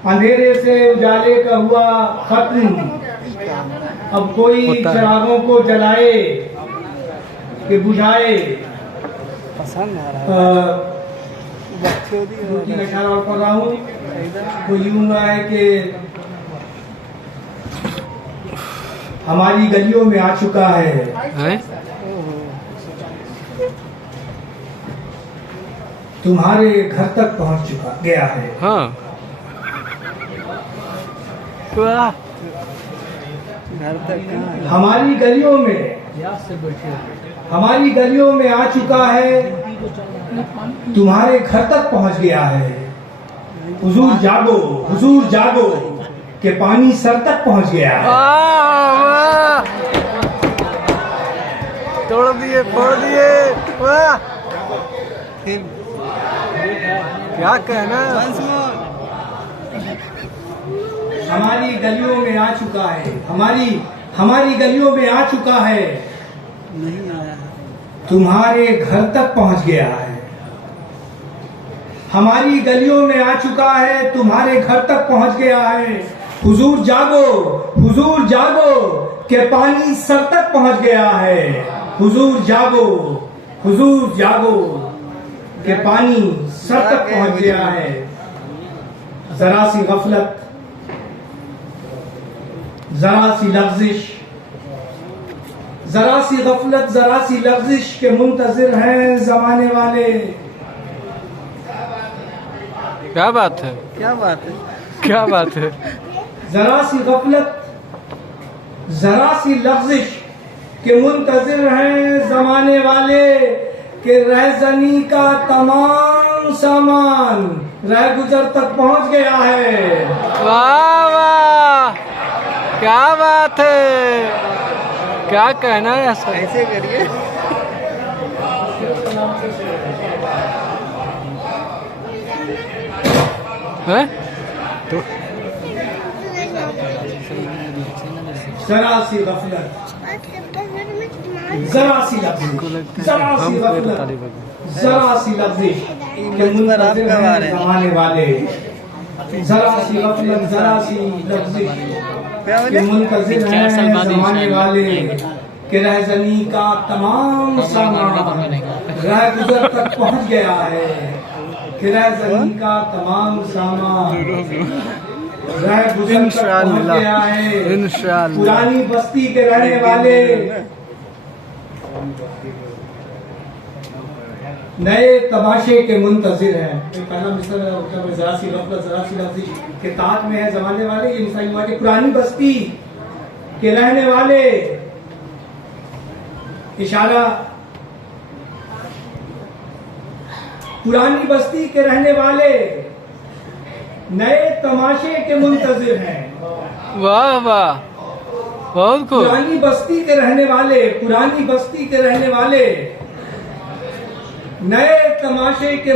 अंधेरे से उजाले का हुआ खत्म, अब कोई चिरागों को जलाए कि बुझाए। पसंद आ रहा है का इशारा और पढ़ रहा हूँ। वो यूं है कि हमारी गलियों में आ चुका है, तुम्हारे घर तक पहुंच चुका गया है। हाँ घर तक हमारी गलियों में आ चुका है, तुम्हारे घर तक पहुंच गया है। हुजूर जागो कि पानी सर तक पहुंच गया है। तोड़ दिए फोड़ दिए। वाह क्या कहना। हमारी गलियों में आ चुका है, हमारी गलियों में आ चुका है, नहीं आया तुम्हारे घर तक पहुंच गया है। हमारी गलियों में आ चुका है, तुम्हारे घर तक पहुंच गया है। हुजूर जागो कि पानी सर तक पहुंच गया है। हुजूर जागो कि पानी सर तक पहुंच गया है। जरा सी गफलत, जरा सी लफ्जिश के मुंतजिर हैं जमाने वाले। क्या बात है जरा सी गफलत, जरा सी लफ्जिश के मुंतजिर हैं जमाने वाले कि रहजनी का तमाम सामान रह गुजर तक पहुंच गया है। वाह क्या बात है, क्या कहना है। ऐसे करिए हैं तो जरा सी गफलत, जरा सी लफ्जिश के मुंतजिर हैं जमाने वाले। जरा सी गफलत, जरा सी लफ्जिश के मुंतजिर हैं जमाने वाले कि रहजनी का तमाम सामान रह गुजर तक पहुंच गया है। कि रहजनी का तमाम सामान रह गुजर तक पहुंच गया है। इंशाअल्लाह। पुरानी बस्ती के रहने वाले नए तमाशे के मुंतजिर हैं। पहला मिसल जरा सी गफलत, जरा सी लफ्जिश के ताज में है जमाने वाले। ये मिसाल हुआ कि पुरानी बस्ती के रहने वाले, इशारा पुरानी बस्ती के रहने वाले नए तमाशे के मुंतजिर हैं। वाह वाह बहुत खूब। पुरानी बस्ती के रहने वाले नए तमाशे के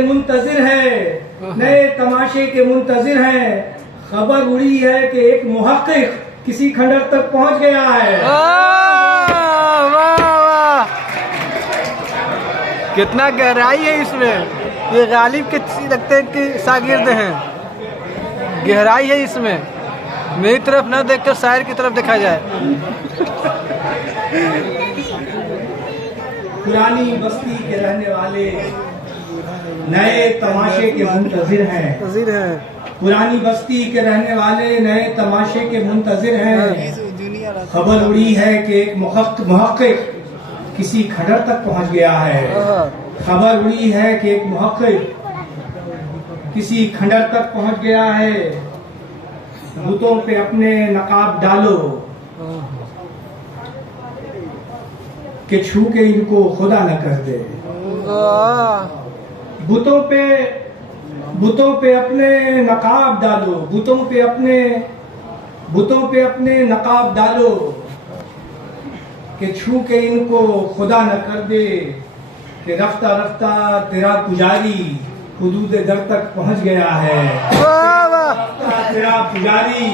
मुंतजिर हैं। खबर उड़ी है कि एक मुहक्किक किसी खंडर तक पहुंच गया है। वाह वाह कितना गहराई है इसमें। ये गालिब के लगते हैं कि शागिर्द हैं। गहराई है इसमें। मेरी तरफ न देखकर शायर की तरफ देखा जाए। पुरानी बस्ती के रहने वाले नए तमाशे के मुंतजिर हैं। पुरानी बस्ती के रहने वाले नए तमाशे के मुंतजिर हैं। खबर उड़ी है कि एक मुहक्किक किसी खंडर तक पहुंच गया है। खबर उड़ी है कि एक मुहक्किक किसी खंडर तक पहुंच गया है। बुतों पे अपने नकाब डालो कि छू के इनको खुदा न कर दे। बुतों पे अपने नकाब डालो, बुतों पे अपने नकाब डालो कि छू के इनको खुदा न कर दे। कि रफ्ता रफ्ता तेरा पुजारी हुदूद दर तक पहुंच गया है। तेरा पुजारी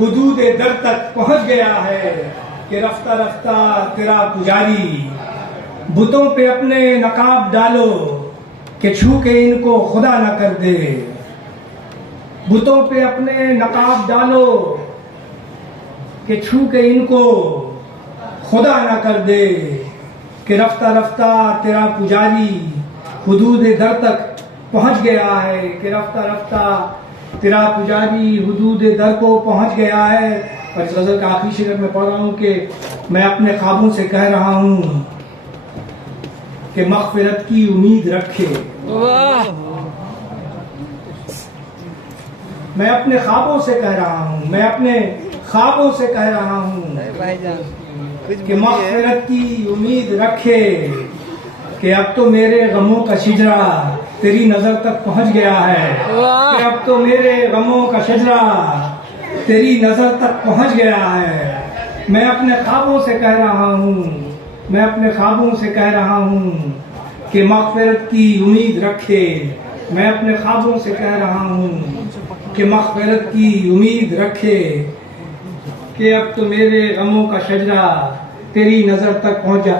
हुदूद दर तक पहुंच गया है। कि रफ्ता रफ्ता तेरा पुजारी बुतों पे अपने नकाब डालो कि छू के इनको खुदा न कर दे। बुतों पे अपने नकाब डालो कि छू के इनको खुदा ना कर दे, कि रफ्ता रफ्ता तेरा पुजारी हुदूद दर तक पहुंच गया है, कि रफ्ता रफ्ता तेरा पुजारी हुदूद दर को पहुंच गया है। और इस गजल का आखिरी शेर में पढ़ रहा हूं कि मैं अपने ख्वाबों से कह रहा हूं कि मग़फ़िरत की उम्मीद रखे। वाह, मैं अपने ख्वाबों से कह रहा हूं, मैं अपने ख्वाबों से कह रहा हूं कि मग़फ़िरत की उम्मीद रखे, कि अब तो मेरे गमों का शिजरा तेरी नजर तक पहुंच गया है, कि अब तो मेरे गमों का शिजरा तेरी नजर तक पहुंच गया है। मैं अपने ख्वाबों से कह रहा हूं, मैं अपने ख्वाबों से कह रहा हूं कि मग़फ़िरत की उम्मीद रखे। मैं अपने ख्वाबों से कह रहा हूं कि मग़फ़िरत की उम्मीद रखे, कि अब तो मेरे गमों का शजरा तेरी नजर तक पहुंचा।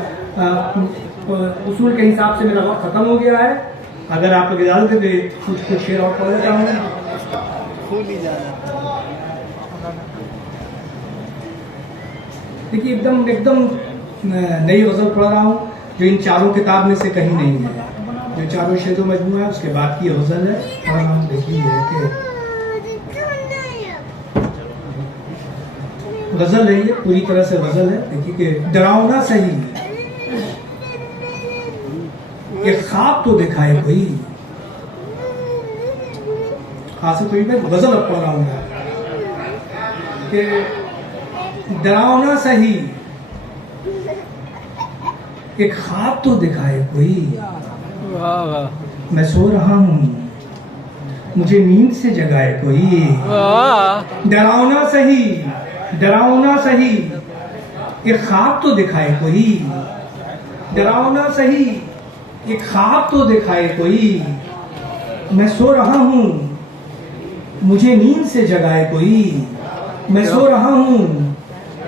उसूल के हिसाब से मेरा वक्त खत्म हो गया है। अगर आप लोग इजाजत दें तो कुछ शेर और पढ़ना चाहूँगा। देखिए एकदम एकदम नई गजल पढ़ रहा हूँ जो इन चारों किताब में से कहीं नहीं है। जो चारों शेरों मजमूआ है उसके बाद की गजल है। और हम देखिए कि गजल है, ये पूरी तरह से गजल है। देखिए कि डरावना सही कि ख्वाब तो दिखाए कोई, खास कोई मैं गजल अब पढ़ रहा हूँ कि डरावना सही एक ख्वाब तो दिखाए कोई। वाह वाह, मैं सो रहा हूँ मुझे नींद से जगाए कोई। वाह, डरावना सही, डरावना सही एक ख्वाब तो दिखाए कोई। डरावना सही एक ख्वाब तो दिखाए कोई। मैं सो रहा हूँ मुझे नींद से जगाए कोई। मैं सो रहा हूँ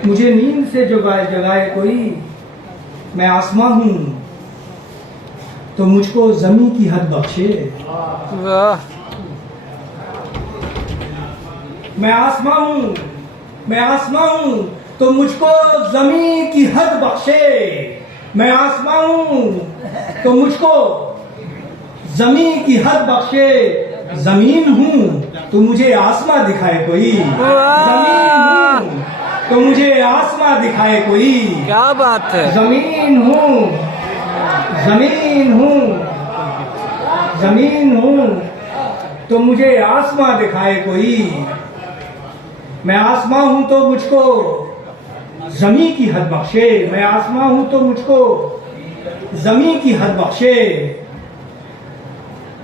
मुझे नींद से जगाए कोई। मैं आसमां हूँ तो मुझको जमी की हद बख्शे। वाह, मैं आसमां हूँ, मैं आसमां हूँ तो मुझको जमी की हद बख्शे। मैं आसमां हूँ तो मुझको जमी की हद बख्शे। जमीन हूँ तो मुझे आसमां दिखाए कोई। जमीन हूँ तो मुझे आसमां दिखाए कोई। क्या बात है। जमीन हूँ, जमीन हूँ, जमीन हूँ तो मुझे आसमां दिखाए कोई। मैं आसमां हूँ तो मुझको जमी की हद बख्शे। मैं आसमां हूँ तो मुझको जमी की हद बख्शे।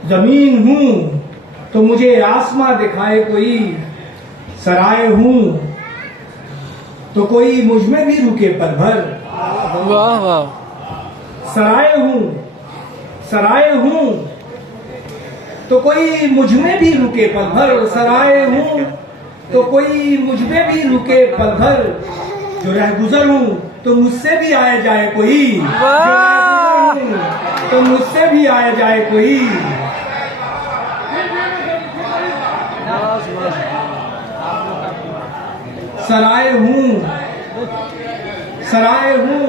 जमीन हूँ तो मुझे आसमां दिखाए कोई। सराय हूँ तो कोई मुझ में भी रुके पल भर। वाह वाह, सराय हूँ, सराय हूँ तो कोई मुझ में भी रुके पल भर। सराय हूँ तो कोई मुझ में भी रुके पल भर। जो रहगुजर हूँ तो मुझसे भी आया जाए कोई। जो रहगुजर हूँ तो मुझसे भी आया जाए कोई। सराय हूँ, सराय हूँ,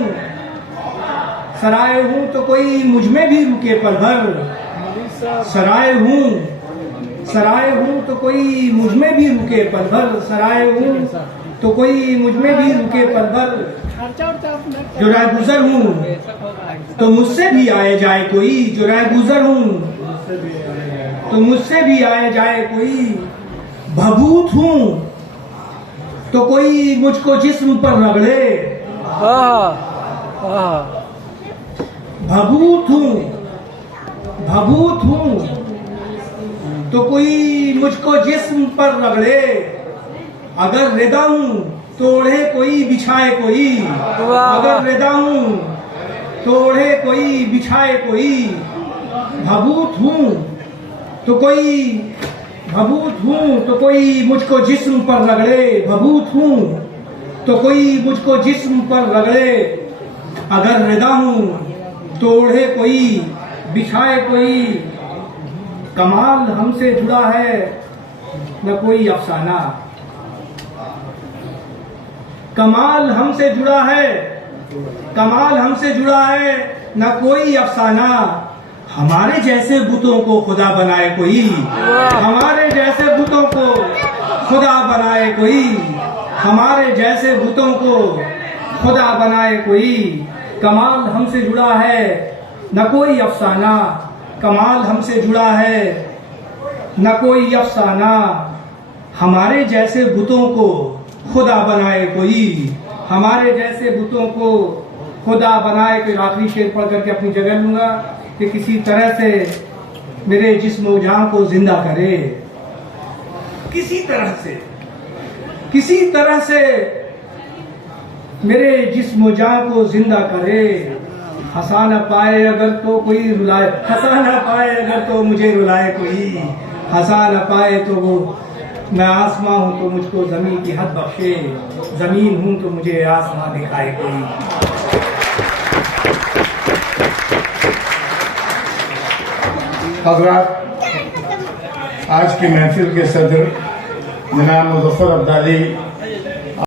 सराय हूँ तो कोई मुझ में भी रुके पल भर। सराय हूँ, सराय हूँ तो कोई मुझ में भी रुके पल भर। सराय हूँ तो कोई मुझ में भी रुके पल भर। जो राह गुजर हूँ तो मुझसे भी आए जाए कोई। जो राह गुजर हूँ तो मुझसे भी आए जाए कोई। भभूत हूँ तो कोई मुझको जिस्म पर रगड़े। भभूत हूँ, भभूत हूँ तो कोई मुझको जिस्म पर रगड़े। अगर रिदा हूँ तो ओढ़े कोई बिछाए कोई। अगर रिदा हूँ तो ओढ़े कोई बिछाए कोई। भभूत हूँ तो कोई, भभूत हूँ तो कोई मुझको जिस्म पर रगड़े। भभूत हूँ तो कोई मुझको जिस्म पर रगड़े। अगर रिदा हूँ तो ओढ़े कोई बिछाए कोई। कमाल हमसे जुड़ा है न कोई अफसाना। कमाल हमसे जुड़ा है, कमाल हमसे जुड़ा है, न कोई अफसाना। हमारे जैसे बुतों को खुदा बनाए कोई, हमारे जैसे बुतों को खुदा बनाए कोई, हमारे जैसे बुतों को खुदा बनाए कोई। कमाल हमसे जुड़ा है न कोई अफसाना, कमाल हमसे जुड़ा है न कोई अफसाना। हमारे जैसे बुतों को खुदा बनाए कोई, हमारे जैसे बुतों को खुदा बनाए कोई। आखिरी शेर पढ़ करके अपनी जगह लूंगा कि किसी तरह से मेरे जिस्म जान को जिंदा करे, किसी तरह से, किसी तरह से मेरे जिस्म जान को जिंदा करे। हंसा न पाए अगर तो कोई रुलाए, हंसा न पाए अगर तो मुझे रुलाए कोई, हंसा न पाए तो वो मैं आसमां हूं तो मुझको जमीन की हद बख्शे, जमीन हूं तो मुझे आसमां दिखाए कोई। हज़रात, आज की महफिल के सदर जनाब मुज़फ़्फ़र अब्दाली